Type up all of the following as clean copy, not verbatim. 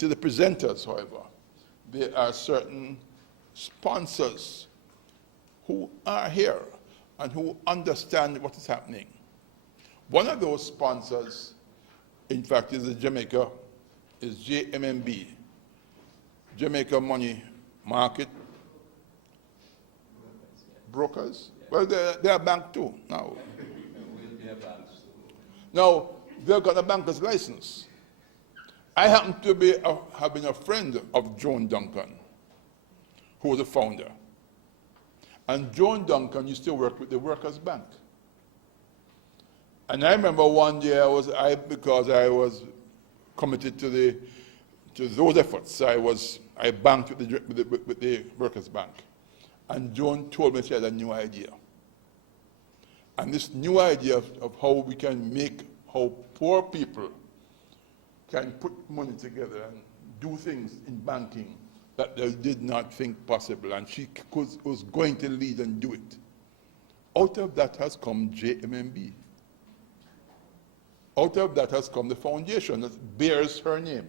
to the presenters, however, there are certain sponsors who are here and who understand what is happening. One of those sponsors, in fact, is is JMMB, Jamaica Money Market Brokers. Well, they're a bank too now. Now, they've got a banker's license. I happen to be have been a friend of Joan Duncan, who was the founder. And Joan Duncan used to work with the Workers' Bank. And I remember one day because I was committed to those efforts, I banked with the Workers' Bank. And Joan told me she had a new idea. And this new idea of how we can how poor people can put money together and do things in banking that they did not think possible. And she was going to lead and do it. Out of that has come JMMB. Out of that has come the foundation that bears her name.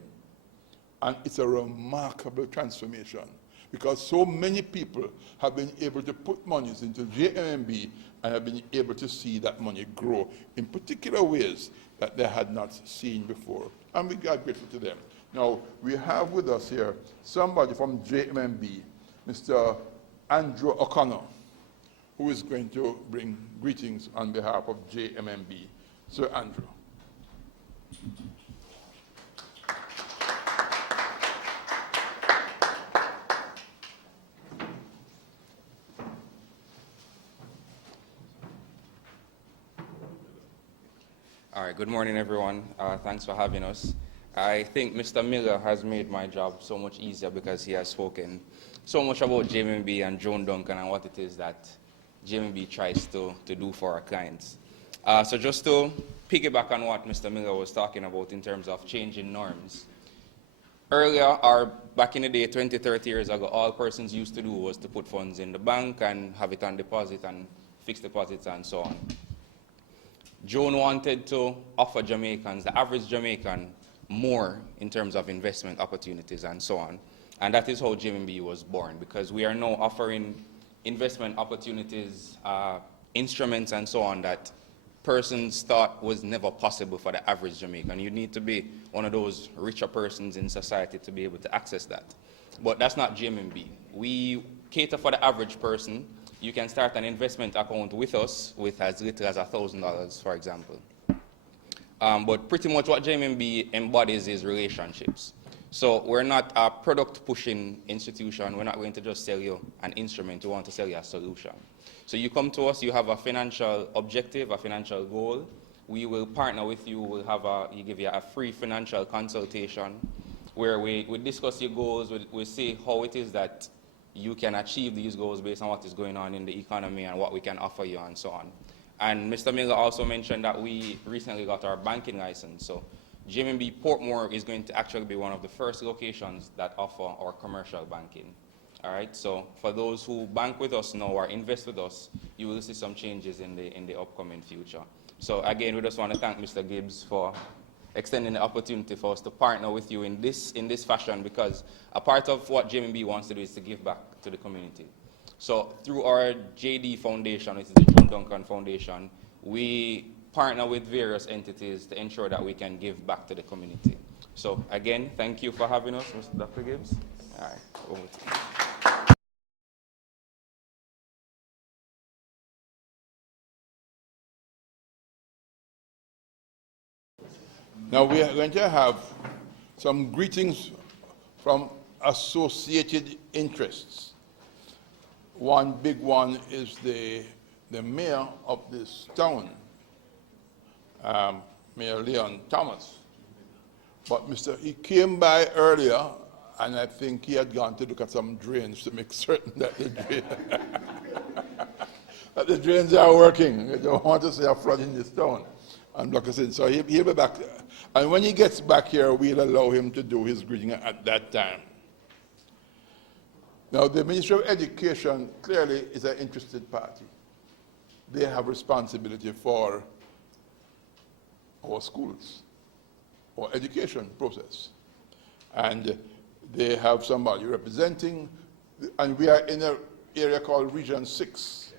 And it's a remarkable transformation because so many people have been able to put monies into JMMB and have been able to see that money grow in particular ways that they had not seen before. And we are grateful to them. Now, we have with us here somebody from JMMB, Mr. Andrew O'Connor, who is going to bring greetings on behalf of JMMB. Sir Andrew. All right, good morning, everyone. Thanks for having us. I think Mr. Miller has made my job so much easier because he has spoken so much about JMMB and Joan Duncan and what it is that JMMB tries to do for our clients. So just to piggyback on what Mr. Miller was talking about in terms of changing norms. Earlier, or back in the day, 20, 30 years ago, all persons used to do was to put funds in the bank and have it on deposit and fixed deposits and so on. Joan wanted to offer Jamaicans, the average Jamaican, more in terms of investment opportunities and so on. And that is how JMMB was born, because we are now offering investment opportunities, instruments and so on that persons thought was never possible for the average Jamaican. You need to be one of those richer persons in society to be able to access that. But that's not JMMB. We cater for the average person. You can start an investment account with us with as little as $1,000, for example. But pretty much what JMMB embodies is relationships. So we're not a product-pushing institution. We're not going to just sell you an instrument. We want to sell you a solution. So you come to us, you have a financial objective, a financial goal. We will partner with you. We'll give you a free financial consultation where we discuss your goals. We see how it is that you can achieve these goals based on what is going on in the economy and what we can offer you and so on. And Mr. Miller also mentioned that we recently got our banking license. So JMMB Portmore is going to actually be one of the first locations that offer our commercial banking. All right, so for those who bank with us now or invest with us, you will see some changes in the upcoming future. So again, we just want to thank Mr. Gibbs for extending the opportunity for us to partner with you in this fashion, because a part of what JMMB wants to do is to give back to the community. So through our JD Foundation, which is the Joan Duncan Foundation, we partner with various entities to ensure that we can give back to the community. So again, thank you for having us, Mr. Dr. Gibbs. All right, over to you. Now we are going to have some greetings from associated interests. One big one is the mayor of this town, Mayor Leon Thomas. But he came by earlier, and I think he had gone to look at some drains to make certain that the drains are working. You don't want to see a flood in this town. And like I said, so he'll be back. And when he gets back here, we'll allow him to do his greeting at that time. Now, the Ministry of Education clearly is an interested party. They have responsibility for our schools, our education process. And they have somebody representing, and we are in an area called Region 6.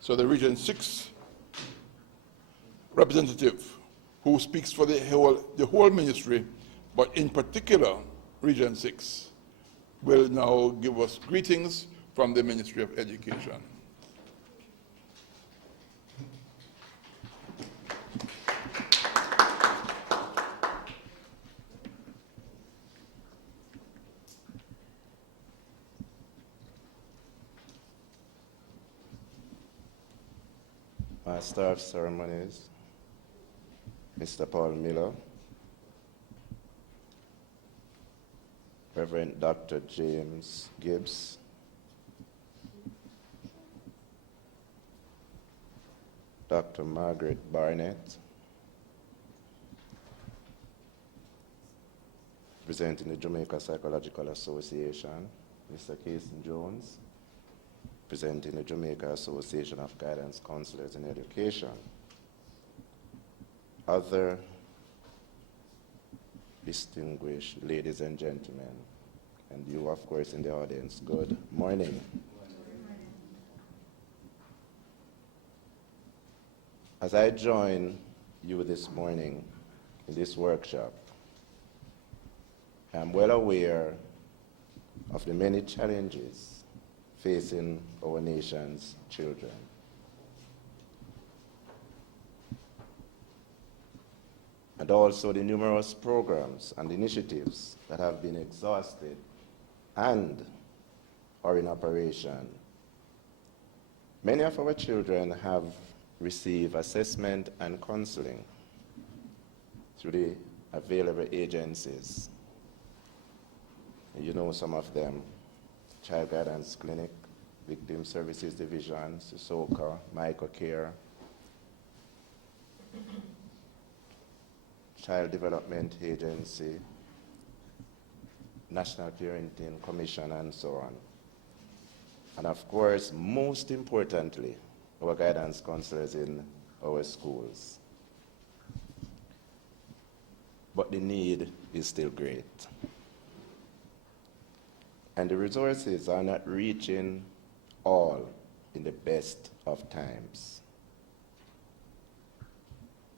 So the Region 6 representative who speaks for the whole ministry, but in particular Region 6, will now give us greetings from the Ministry of Education. Master of Ceremonies, Mr. Paul Miller, Reverend Dr. James Gibbs, Dr. Margaret Barnett, representing the Jamaica Psychological Association, Mr. Casey Jones, representing the Jamaica Association of Guidance Counselors in Education. Other distinguished ladies and gentlemen, and you, of course, in the audience, good morning. As I join you this morning in this workshop, I am well aware of the many challenges facing our nation's children. And also the numerous programs and initiatives that have been exhausted and are in operation. Many of our children have received assessment and counseling through the available agencies. You know some of them: Child Guidance Clinic, Victim Services Division, SOCA, Microcare, Child Development Agency, National Parenting Commission, and so on. And of course, most importantly, our guidance counselors in our schools. But the need is still great. And the resources are not reaching all in the best of times.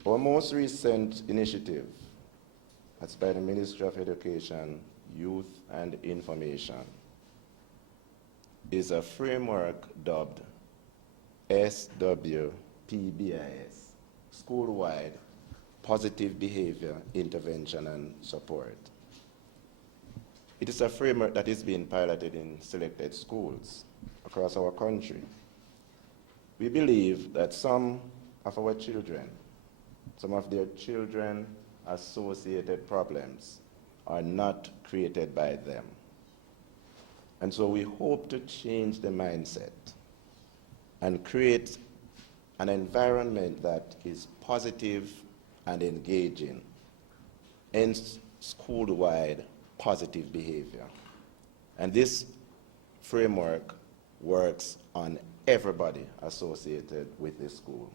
Our most recent initiative, as by the Ministry of Education, Youth and Information, is a framework dubbed SWPBIS, School-Wide Positive Behavior Intervention and Support. It is a framework that is being piloted in selected schools across our country. We believe that some of our children, some of their children-associated problems are not created by them. And so we hope to change the mindset and create an environment that is positive and engaging, hence school-wide positive behavior. And this framework works on everybody associated with this school.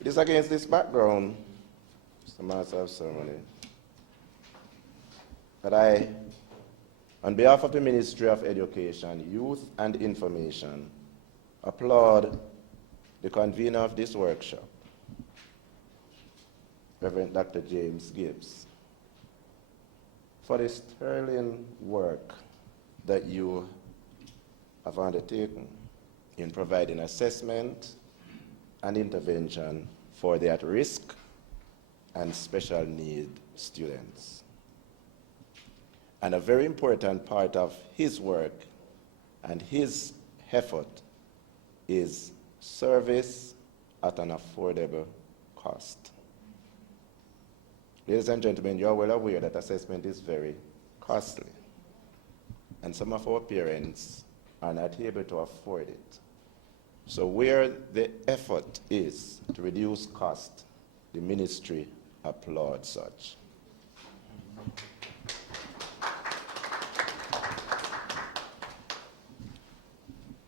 It is against this background, Mr. Master of Ceremony, that I, on behalf of the Ministry of Education, Youth and Information, applaud the convener of this workshop, Reverend Dr. James Gibbs, for the sterling work that you have undertaken in providing assessment and intervention for the at-risk and special need students. And a very important part of his work and his effort is service at an affordable cost. Ladies and gentlemen, you are well aware that assessment is very costly, and some of our parents are not able to afford it. So where the effort is to reduce cost, the ministry applauds such.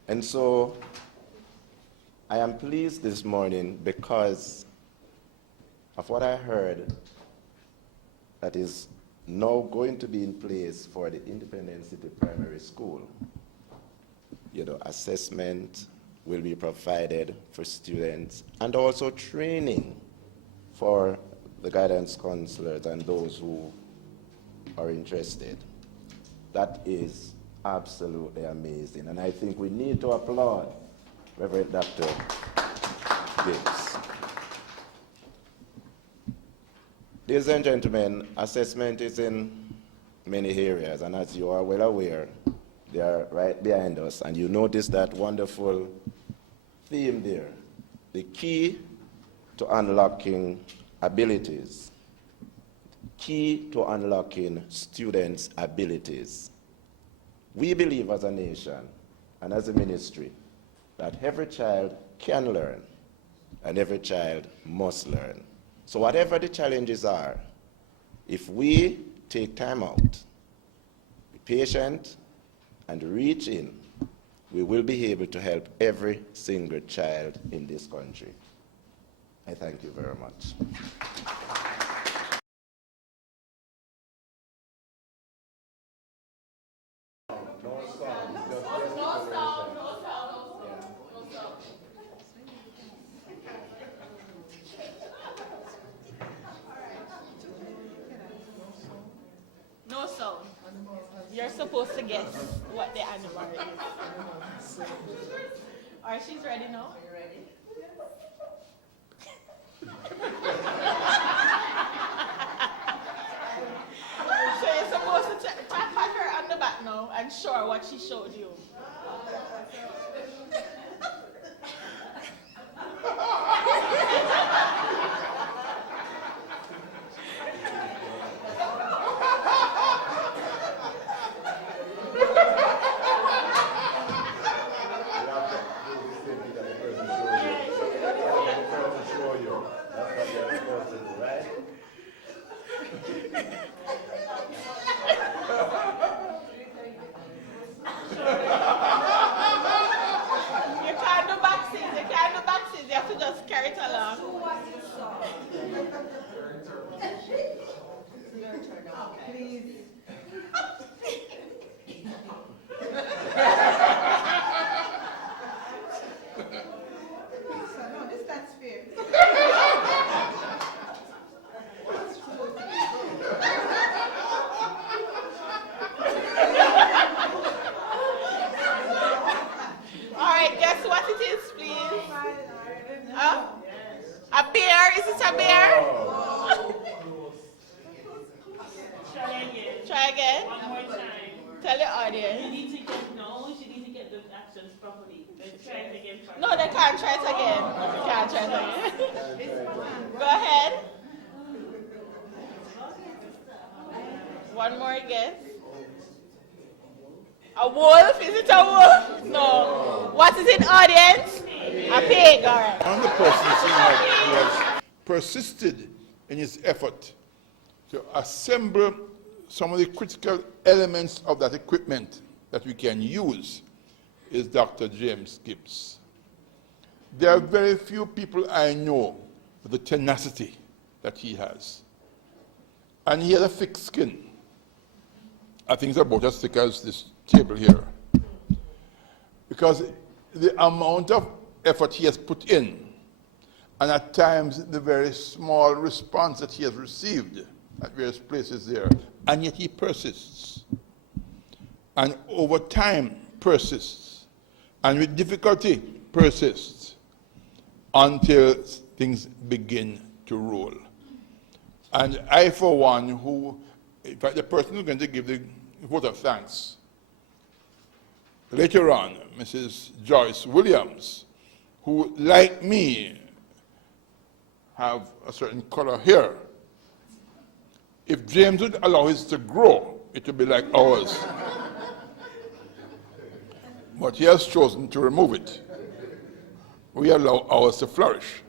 And so I am pleased this morning because of what I heard that is now going to be in place for the Independent City Primary School. Assessment will be provided for students and also training for the guidance counselors and those who are interested. That is absolutely amazing, and I think we need to applaud Reverend Dr. Gibbs. Ladies and gentlemen, assessment is in many areas, and as you are well aware, they are right behind us, and you notice that wonderful theme there, the key to unlocking abilities, key to unlocking students' abilities. We believe as a nation and as a ministry that every child can learn and every child must learn. So whatever the challenges are, if we take time out, be patient, and reach in, we will be able to help every single child in this country. I thank you very much. No sound. You're supposed to guess what the animal is. Alright, she's ready now? Are you ready? So you're supposed to pat her on the back now and show her what she showed you. No, they can't try it again. They can't try it again. Go ahead. One more guess. A wolf? Is it a wolf? No. What is in audience? A pig, all right. One of the persons who has persisted in his effort to assemble some of the critical elements of that equipment that we can use is Dr. James Gibbs. There are very few people I know with the tenacity that he has. And he has a thick skin. I think it's about as thick as this table here. Because the amount of effort he has put in, and at times the very small response that he has received at various places there, and yet he persists. And over time persists. And with difficulty persists until things begin to roll. And I, for one, who, in fact, the person who's going to give the vote of thanks later on, Mrs. Joyce Williams, who, like me, have a certain color here. If James would allow his to grow, it would be like ours. But he has chosen to remove it. We allow ours to flourish.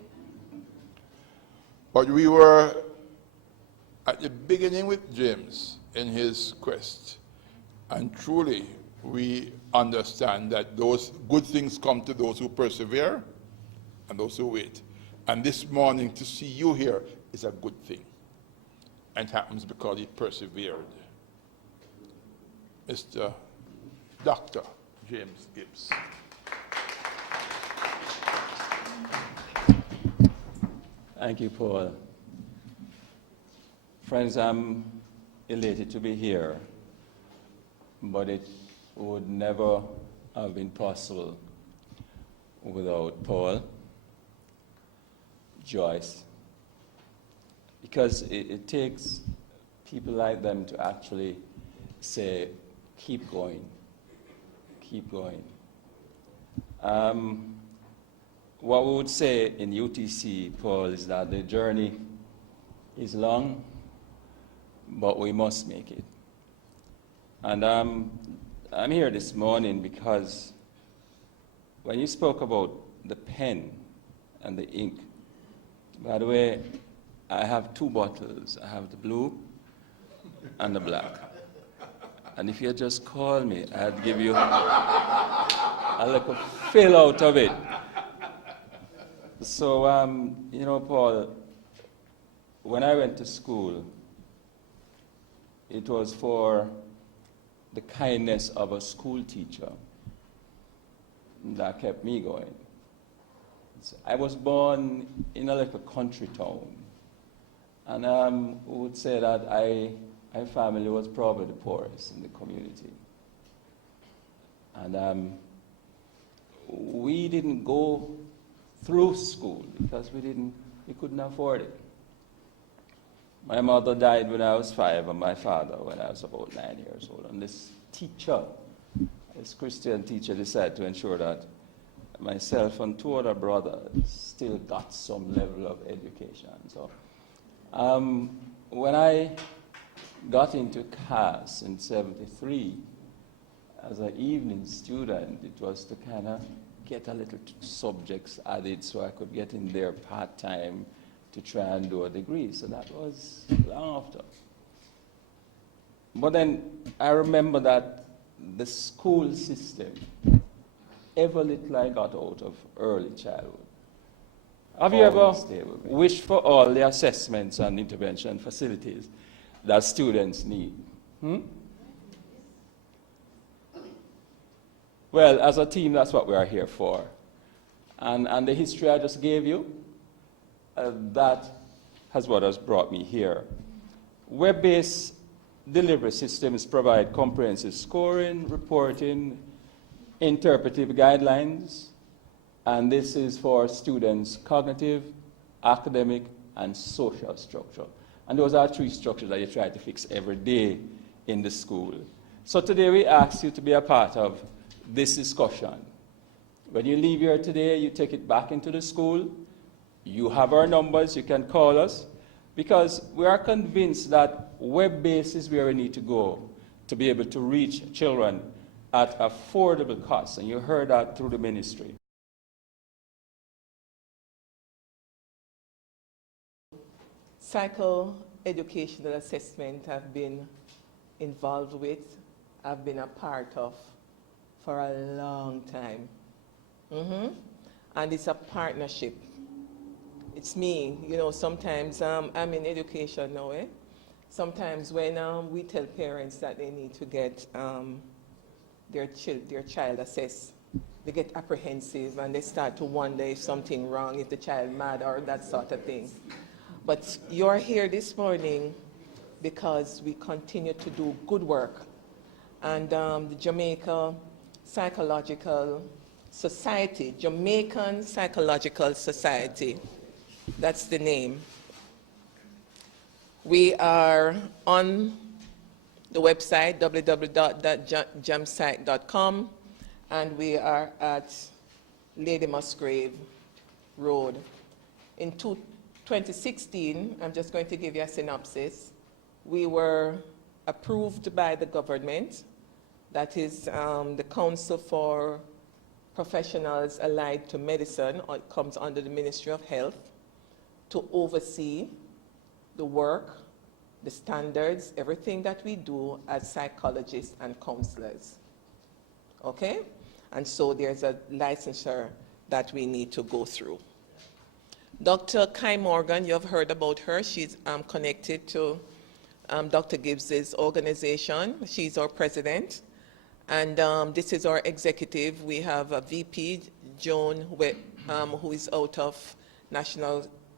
But we were at the beginning with James in his quest. And truly, we understand that those good things come to those who persevere and those who wait. And this morning, to see you here is a good thing. and it happens because he persevered. Mr. Dr. James Gibbs. Thank you, Paul. Friends, I'm elated to be here, but it would never have been possible without Paul, Joyce, because it takes people like them to actually say, keep going, keep going. What we would say in UTC, Paul, is that the journey is long, but we must make it. And I'm here this morning because when you spoke about the pen and the ink, by the way, I have two bottles. I have the blue and the black. And if you just call me, I'd give you a little fill out of it. So, you know, Paul, when I went to school, it was for the kindness of a school teacher that kept me going. So I was born in a little country town, and would say that my family was probably the poorest in the community. And we didn't go through school because we couldn't afford it. My mother died when I was 5 and my father when I was about 9 years old. And this teacher, this Christian teacher, decided to ensure that myself and 2 other brothers still got some level of education. So when I got into CAS in '73, as an evening student, it was to kind of get a little subjects added so I could get in there part-time to try and do a degree. So that was long after. But then I remember that the school system, ever little I got out of early childhood. Have you ever wished for all the assessments and intervention facilities that students need? Well, as a team, that's what we are here for. And the history I just gave you, that has what has brought me here. Web-based delivery systems provide comprehensive scoring, reporting, interpretive guidelines, and this is for students' cognitive, academic, and social structure. And those are 3 structures that you try to fix every day in the school. So today we ask you to be a part of this discussion. When you leave here today, you take it back into the school. You have our numbers, you can call us, because we are convinced that web-based is where we need to go to be able to reach children at affordable costs. And you heard that through the ministry. Psycho-educational assessment I've been involved with, I've been a part of for a long time. And it's a partnership. It's me, you know, sometimes I'm in education now, Sometimes when we tell parents that they need to get their child assessed, they get apprehensive and they start to wonder if something wrong, if the child mad or that sort of thing. But you're here this morning because we continue to do good work. And the Jamaica Psychological Society, Jamaican Psychological Society, that's the name. We are on the website, www.jampsych.com, and we are at Lady Musgrave Road. In 2016, I'm just going to give you a synopsis. We were approved by the government, that is the Council for Professionals Allied to Medicine, or it comes under the Ministry of Health, to oversee the work, the standards, everything that we do as psychologists and counselors. Okay? And so there's a licensure that we need to go through. Dr. Kai Morgan, you've heard about her. She's connected to Dr. Gibbs's organization. She's our president. And this is our executive. We have a VP, Joan, who is out of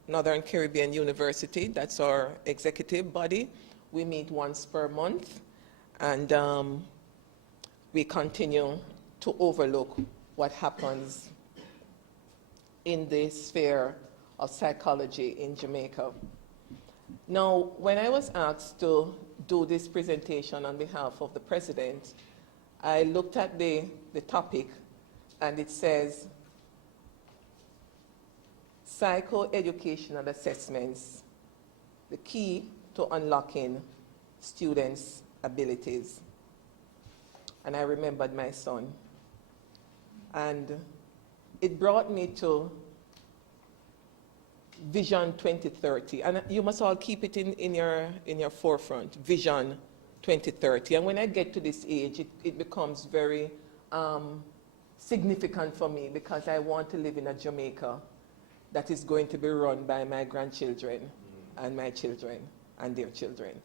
Northern Caribbean University. That's our executive body. We meet once per month. And we continue to overlook what happens in the sphere of psychology in Jamaica. Now, when I was asked to do this presentation on behalf of the president, I looked at the topic, and it says, psychoeducational assessments, the key to unlocking students' abilities. And I remembered my son. And it brought me to Vision 2030. And you must all keep it in your forefront, Vision 2030. And when I get to this age, it becomes very significant for me, because I want to live in a Jamaica that is going to be run by my grandchildren and my children and their children.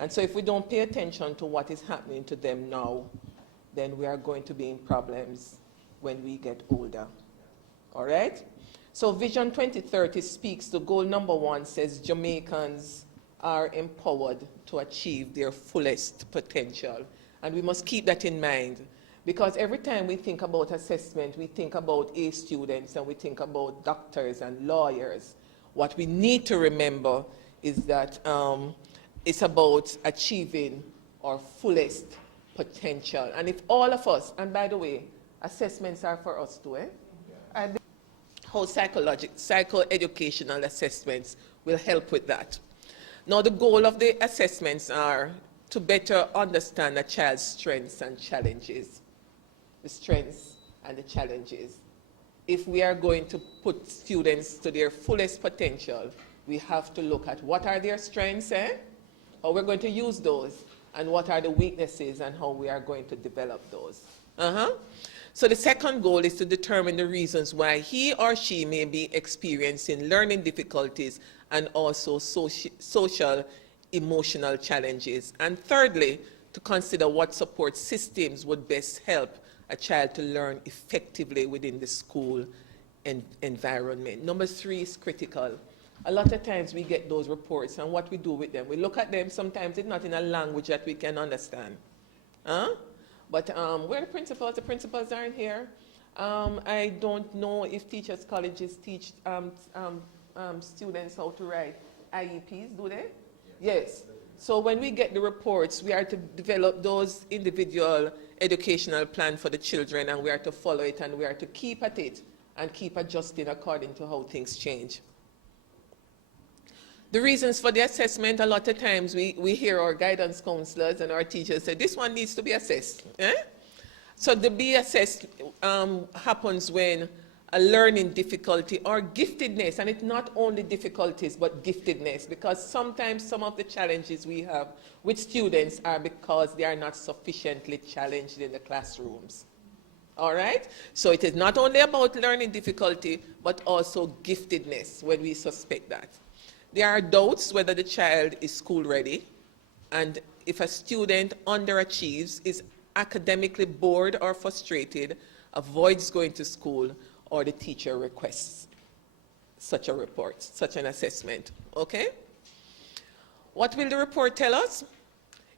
And so if we don't pay attention to what is happening to them now, then we are going to be in problems when we get older. All right? So Vision 2030 speaks to goal number 1, says Jamaicans are empowered to achieve their fullest potential. And we must keep that in mind, because every time we think about assessment, we think about A students and we think about doctors and lawyers. What we need to remember is that it's about achieving our fullest potential. And if all of us, and by the way, assessments are for us too, and how psychoeducational assessments will help with that. Now, the goal of the assessments are to better understand a child's strengths and challenges. The strengths and the challenges. If we are going to put students to their fullest potential, we have to look at what are their strengths, how we're going to use those, and what are the weaknesses and how we are going to develop those. So the second goal is to determine the reasons why he or she may be experiencing learning difficulties and also social, emotional challenges. And thirdly, to consider what support systems would best help a child to learn effectively within the school environment. Number 3 is critical. A lot of times we get those reports, and what we do with them, we look at them, sometimes it's not in a language that we can understand. But where the principals aren't here. I don't know if teachers' colleges teach students how to write IEPs, do they? Yes. So when we get the reports, we are to develop those individual educational plans for the children, and we are to follow it, and we are to keep at it and keep adjusting according to how things change. The reasons for the assessment, a lot of times we hear our guidance counselors and our teachers say, this one needs to be assessed. So the be assessed happens when a learning difficulty or giftedness, and it's not only difficulties, but giftedness, because sometimes some of the challenges we have with students are because they are not sufficiently challenged in the classrooms. All right? So it is not only about learning difficulty, but also giftedness when we suspect that. There are doubts whether the child is school ready, and if a student underachieves, is academically bored or frustrated, avoids going to school, or the teacher requests such a report, such an assessment. Okay? What will the report tell us?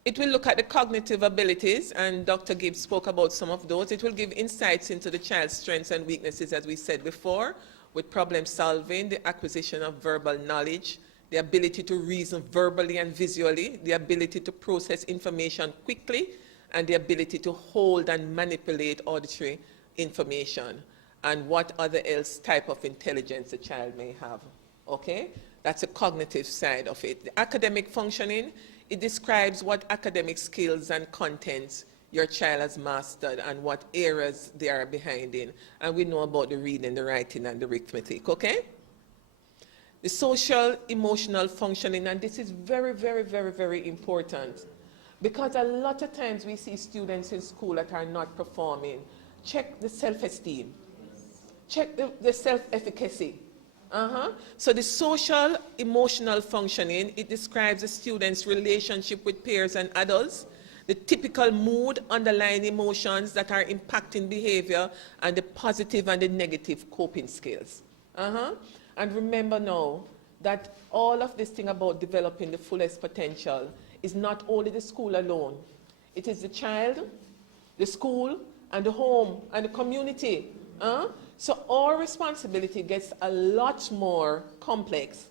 It will look at the cognitive abilities, and Dr. Gibbs spoke about some of those. It will give insights into the child's strengths and weaknesses, as we said before, with problem solving, the acquisition of verbal knowledge, the ability to reason verbally and visually, the ability to process information quickly, and the ability to hold and manipulate auditory information, and what other else type of intelligence a child may have. Okay? That's a cognitive side of it. The academic functioning, it describes what academic skills and contents your child has mastered and what areas they are behind in. And we know about the reading, the writing, and the arithmetic, okay? The social, emotional functioning, and this is very, very, very, very important, because a lot of times we see students in school that are not performing. Check the self-esteem. Check the self-efficacy. So the social emotional functioning, it describes the student's relationship with peers and adults, the typical mood, underlying emotions that are impacting behavior, and the positive and the negative coping skills. And remember now that all of this thing about developing the fullest potential is not only the school alone. It is the child, the school, and the home, and the community. So our responsibility gets a lot more complex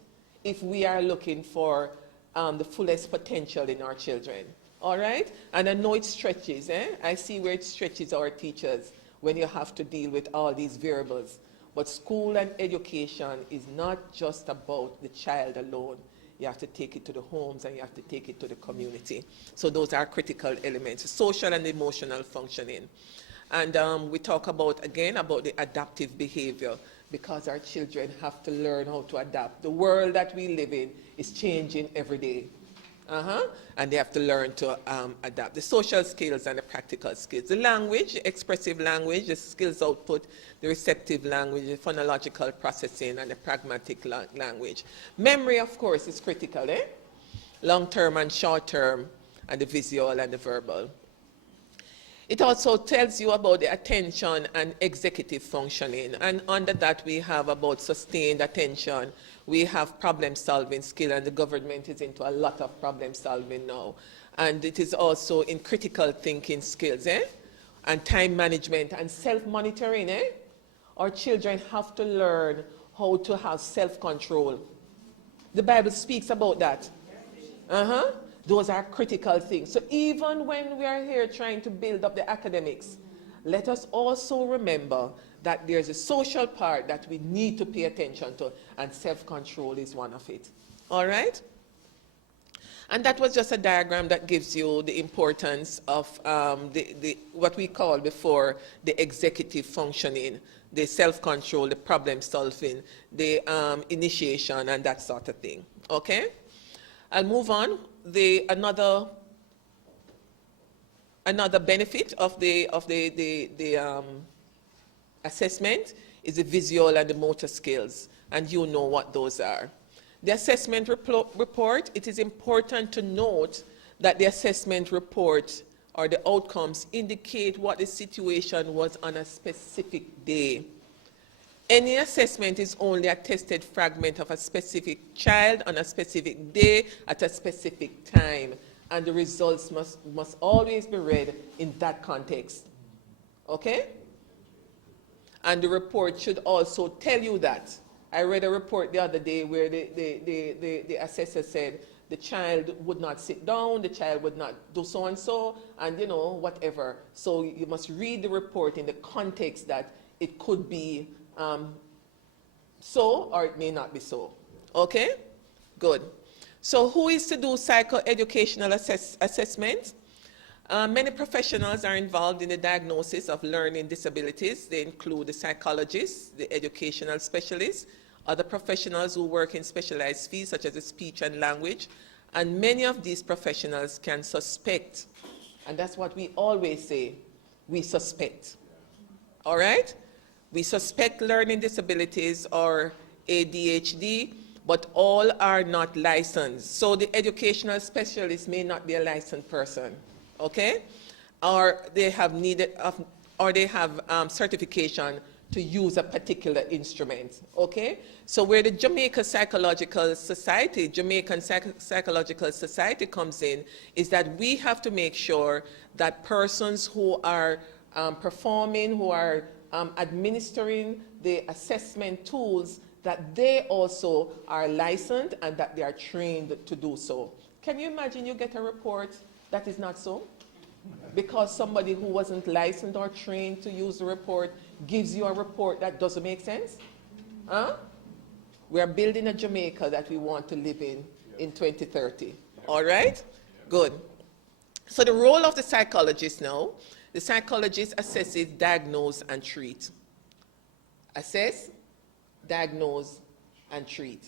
if we are looking for the fullest potential in our children. All right? And I know it stretches. I see where it stretches our teachers when you have to deal with all these variables. But school and education is not just about the child alone. You have to take it to the homes and you have to take it to the community. So those are critical elements, social and emotional functioning. And we talk about, again, about the adaptive behavior, because our children have to learn how to adapt. The world that we live in is changing every day. And they have to learn to adapt. The social skills and the practical skills. The language, the expressive language, the skills output, the receptive language, the phonological processing, and the pragmatic language. Memory, of course, is critical, long-term and short-term, and the visual and the verbal. It also tells you about the attention and executive functioning. And under that, we have about sustained attention. We have problem-solving skill, and the government is into a lot of problem-solving now. And it is also in critical thinking skills, and time management and self-monitoring. Our children have to learn how to have self-control. The Bible speaks about that. Those are critical things. So even when we are here trying to build up the academics, let us also remember that there's a social part that we need to pay attention to, and self-control is one of it. All right? And that was just a diagram that gives you the importance of what we called before the executive functioning, the self-control, the problem-solving, the initiation, and that sort of thing. Okay? I'll move on. Another benefit of the assessment is the visual and the motor skills, and you know what those are. The assessment report, it is important to note that the assessment report or the outcomes indicate what the situation was on a specific day. Any assessment is only a tested fragment of a specific child on a specific day at a specific time, and the results must always be read in that context. Okay? And the report should also tell you that. I read a report the other day where the assessor said the child would not sit down, the child would not do so and so, and you know, whatever. So you must read the report in the context that it could be so, or it may not be so. Okay? Good. So who is to do psychoeducational assessment? Many professionals are involved in the diagnosis of learning disabilities. They include the psychologists, the educational specialists, other professionals who work in specialized fields such as speech and language. And many of these professionals can suspect, and that's what we always say, we suspect. All right? We suspect learning disabilities or ADHD, but all are not licensed. So the educational specialist may not be a licensed person, okay? Or they have certification to use a particular instrument, okay? So where the Jamaican Psychological Society comes in is that we have to make sure that persons who are performing, who are administering the assessment tools, that they also are licensed and that they are trained to do so. Can you imagine you get a report that is not so? Because somebody who wasn't licensed or trained to use the report gives you a report that doesn't make sense? We are building a Jamaica that we want to live in 2030. All right? Good. So the role of the psychologist now, the psychologist assesses, diagnose, and treat. Assess, diagnose, and treat.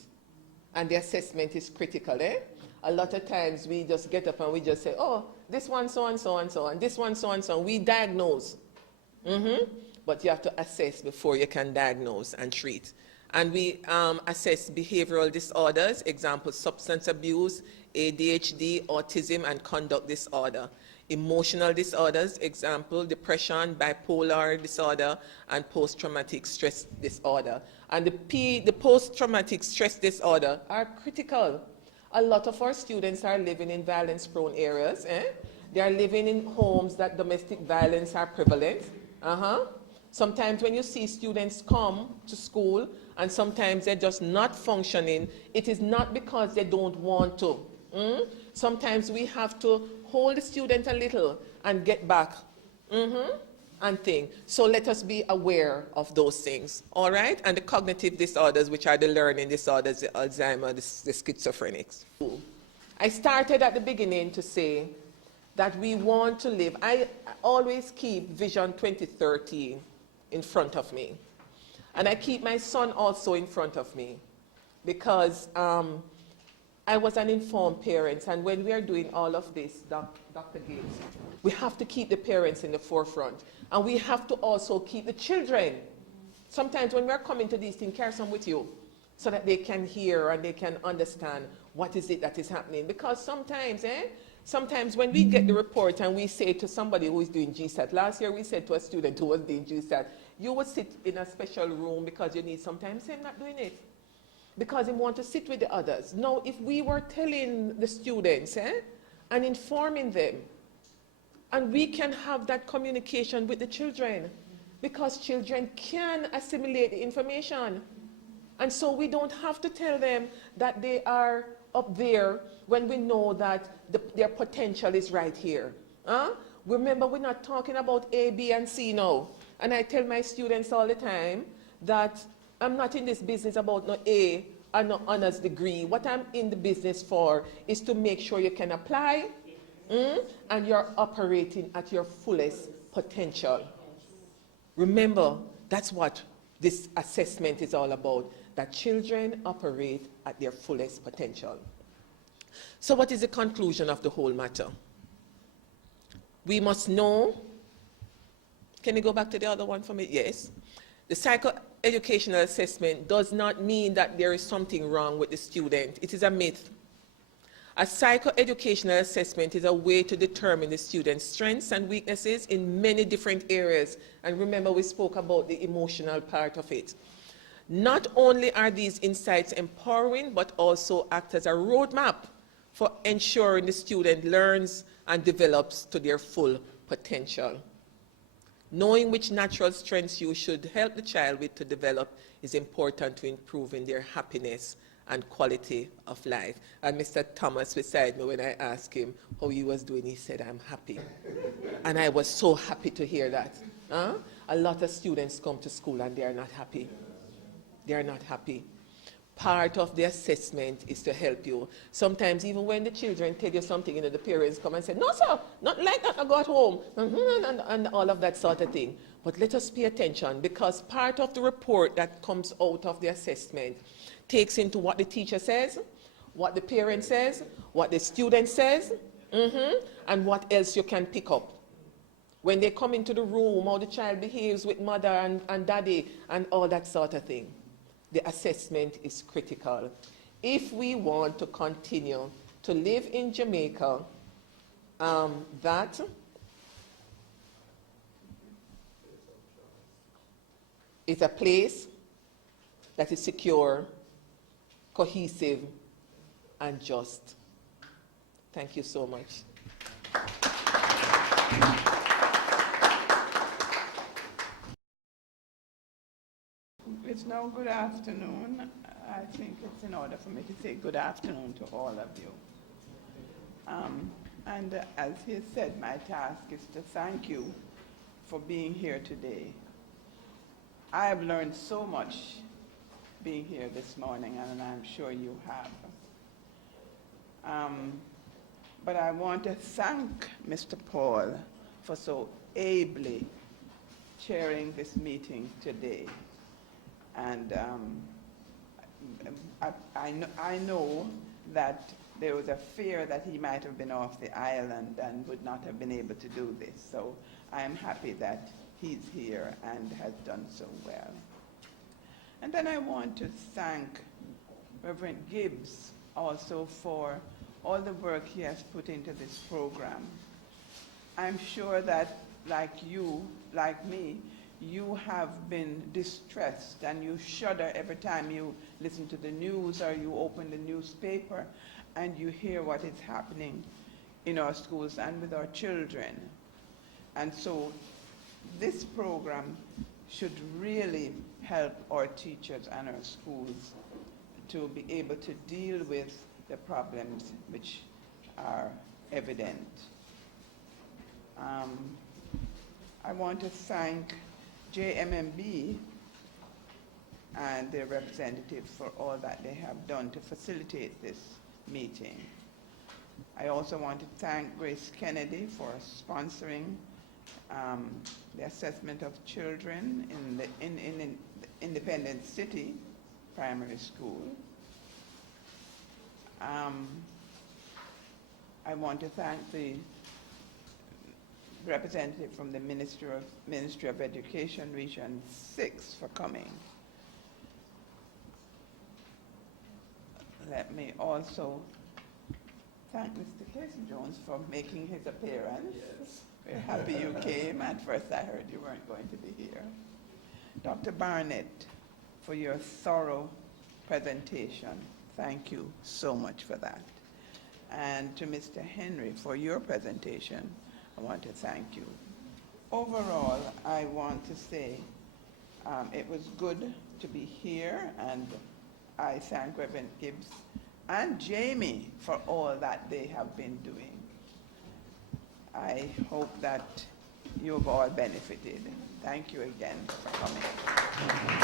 And the assessment is critical, A lot of times we just get up and we just say, oh, this one so and so and so, and this one so and so. We diagnose. But you have to assess before you can diagnose and treat. And we assess behavioral disorders, example, substance abuse, ADHD, autism, and conduct disorder. Emotional disorders, example, depression, bipolar disorder, and post-traumatic stress disorder. And the post-traumatic stress disorder are critical. A lot of our students are living in violence-prone areas. They are living in homes that domestic violence are prevalent. Sometimes when you see students come to school and sometimes they're just not functioning, it is not because they don't want to. Sometimes we have to hold the student a little and get back and think. So let us be aware of those things, all right? And the cognitive disorders, which are the learning disorders, the Alzheimer's, the schizophrenics. I started at the beginning to say that we want to live. I always keep Vision 2030 in front of me. And I keep my son also in front of me because I was an informed parent, and when we are doing all of this, Dr. Gates, we have to keep the parents in the forefront, and we have to also keep the children. Sometimes when we're coming to these things, carry some with you so that they can hear and they can understand what is it that is happening. Because sometimes when we get the report and we say to somebody who is doing GSAT, last year we said to a student who was doing GSAT, you would sit in a special room because you need sometimes him not doing it. Because he want to sit with the others. Now, if we were telling the students and informing them, and we can have that communication with the children, because children can assimilate the information. And so we don't have to tell them that they are up there when we know that their potential is right here. Remember, we're not talking about A, B, and C now. And I tell my students all the time that I'm not in this business about no A and no honors degree. What I'm in the business for is to make sure you can apply and you're operating at your fullest potential. Remember, that's what this assessment is all about, that children operate at their fullest potential. So what is the conclusion of the whole matter? We must know, can you go back to the other one for me? Yes. The psychoeducational assessment does not mean that there is something wrong with the student. It is a myth. A psychoeducational assessment is a way to determine the student's strengths and weaknesses in many different areas. And remember, we spoke about the emotional part of it. Not only are these insights empowering, but also act as a roadmap for ensuring the student learns and develops to their full potential. Knowing which natural strengths you should help the child with to develop is important to improving their happiness and quality of life. And Mr. Thomas beside me, when I asked him how he was doing, he said, I'm happy. And I was so happy to hear that. A lot of students come to school and they are not happy. They are not happy. Part of the assessment is to help you. Sometimes even when the children tell you something, the parents come and say, no sir, not like that, I got home, and all of that sort of thing. But let us pay attention, because part of the report that comes out of the assessment takes into what the teacher says, what the parent says, what the student says, and what else you can pick up. When they come into the room, how the child behaves with mother and daddy, and all that sort of thing. The assessment is critical. If we want to continue to live in Jamaica, that is a place that is secure, cohesive, and just. Thank you so much. It's now good afternoon. I think it's in order for me to say good afternoon to all of you. And as he said, my task is to thank you for being here today. I have learned so much being here this morning, and I'm sure you have. But I want to thank Mr. Paul for so ably chairing this meeting today. And I know that there was a fear that he might have been off the island and would not have been able to do this. So I am happy that he's here and has done so well. And then I want to thank Reverend Gibbs also for all the work he has put into this program. I'm sure that, like you, like me, you have been distressed and you shudder every time you listen to the news or you open the newspaper and you hear what is happening in our schools and with our children. And so this program should really help our teachers and our schools to be able to deal with the problems which are evident. I want to thank JMMB and their representatives for all that they have done to facilitate this meeting. I also want to thank Grace Kennedy for sponsoring the assessment of children in the Independent City Primary School. I want to thank the representative from the Ministry of Education, Region 6, for coming. Let me also thank Mr. Casey Jones for making his appearance. Yes. We're happy you came. At first I heard you weren't going to be here. Dr. Barnett, for your thorough presentation. Thank you so much for that. And to Mr. Henry, for your presentation, I want to thank you. Overall, I want to say it was good to be here, and I thank Reverend Gibbs and Jamie for all that they have been doing. I hope that you have all benefited. Thank you again for coming.